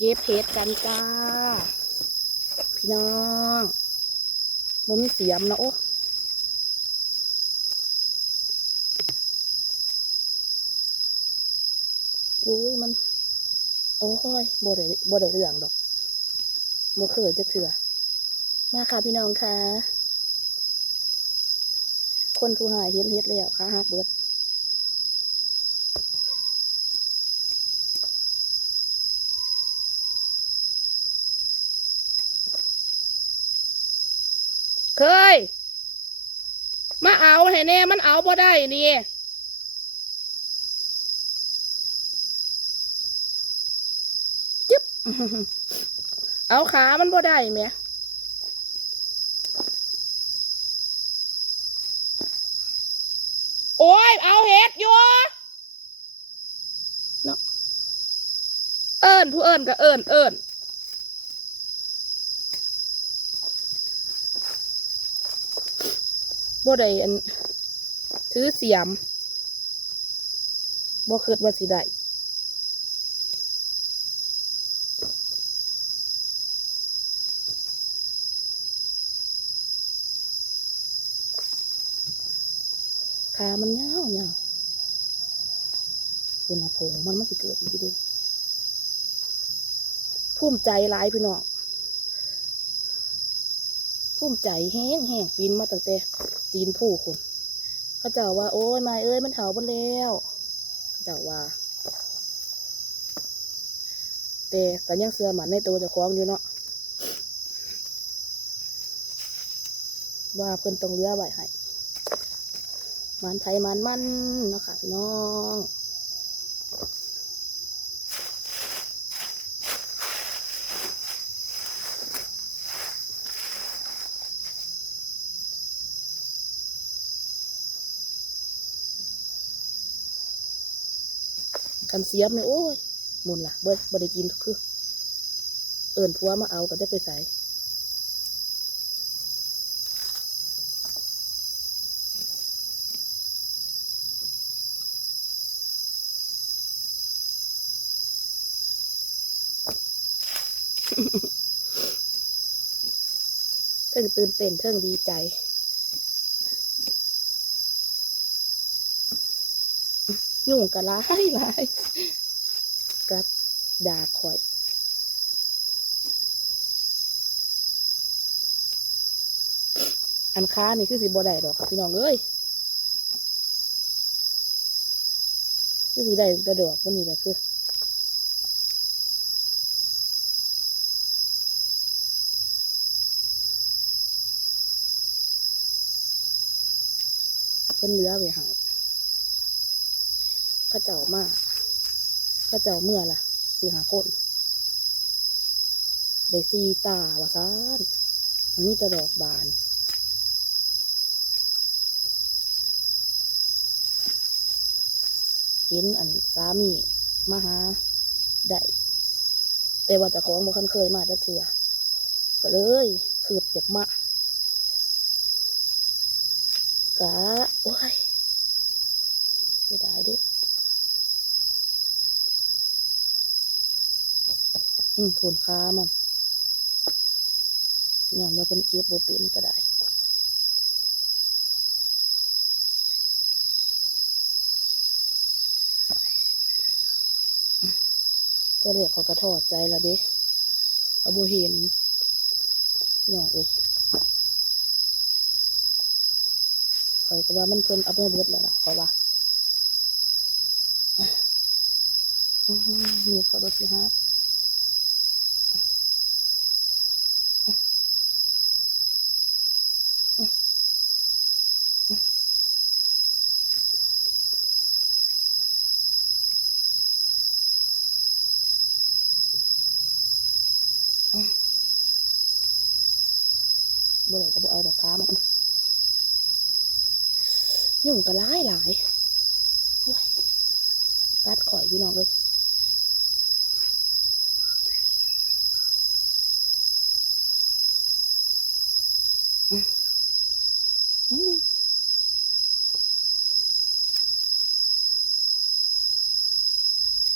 เก็บเห็ดกันจ้าพี่น้องมันมีเสียมนะโอ้อุ้ยมันโอ้ยบ่ได้เรื่องดอกบ่เคยจะเถื่อมาค่ะพี่น้องค่ะคนผู้หายเห็นเห็ดแล้วค่ะฮักเบิดเคยมาเอาให้แน่มันเอาบ่ได้นี่จึ๊บเอาขามันบ่ได้แม่โอ้ยเอาเห็ดอยู่เนาะเอิญผู้เอิญก็เอิญบ่ได้อันถือเสียมบ่คิดว่าสิได้ขามันยาวคุณพงมันสิเกิดอีกด้วยภูมิใจหลายพี่น้องภูมิใจแห้งปีนมาตั้งแต่ตีนผู้คนเขาเจ้าว่าโอ้ยมาเอ้ยมันเถาบนแล้วเขาเจ้าว่าแต่ก็ยังเสื่อมันในตัวเจ้าของอยู่เนาะว่าเพิ่นต้องเลือไว้ให้มันไทยมันเนาะค่ะพี่น้องกันเสียบเลยโอ้ยมุนล่ะบ่ได้กินคือเอิญผัวมาเอาก็จะไปใส่เทิงตื่นเต้นเทิงดีใจยุ่งกะหลายกัดด่าข่อยอันค้านี่คือสิบ่ได้ดอกพี่น้องเอ้ยคือสิได้กระโดดวันนี้แหละคือเพิ่นเหลือไว้ให้ข้าเจ้ามาข้าเจ้าเมื่อล่ะ4-5 คนได้4 ตาว่าซ่านมันมีแต่ดอกบานเห็นอันสามีมาหาได้แต่ว่าเจ้าของบ่คันเคยมาจักเทื่อก็เลยคืดจากมากะโอ้ยเสียดายดิทนค้ามันย้อนว่าเพิ่นเก็บบ่เป็นก็ได้จะเรียกเขากระทอดใจละเด้เขาบ่เห็นพี่น้องเอ้ยเขาก็ว่ามันเพิ่นเอาไปเบิดแล้วล่ะเขาว่ามีเขาโดนที่ฮักบ่เลยก็บ่เอาดอกค้ามันยุ่งก็หลายโอ้ยกัดข่อยพี่น้องเลย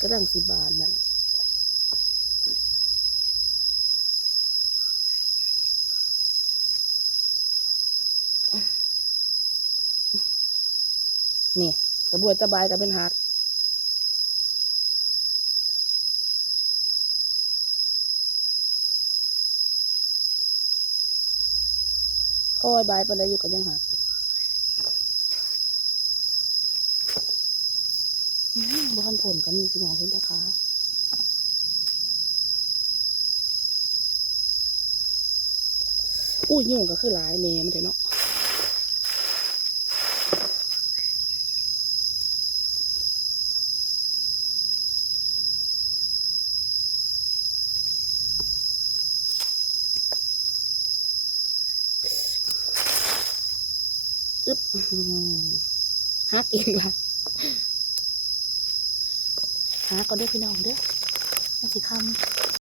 กำลังสิบานนั่นแหละ นี่กระบวยตะบายก็เป็นหักคอยบายปานใดอยู่ก็ยังหักอยู่บ่ทันผลก็มีพี่น้องเห็นแต่ขาอุ้ยยุ่งก็คือหลายแม่มันเถอะเนาะอึ๊บหักอีกละหาก่อนเด้อพี่น้องเด้อมันสิคำ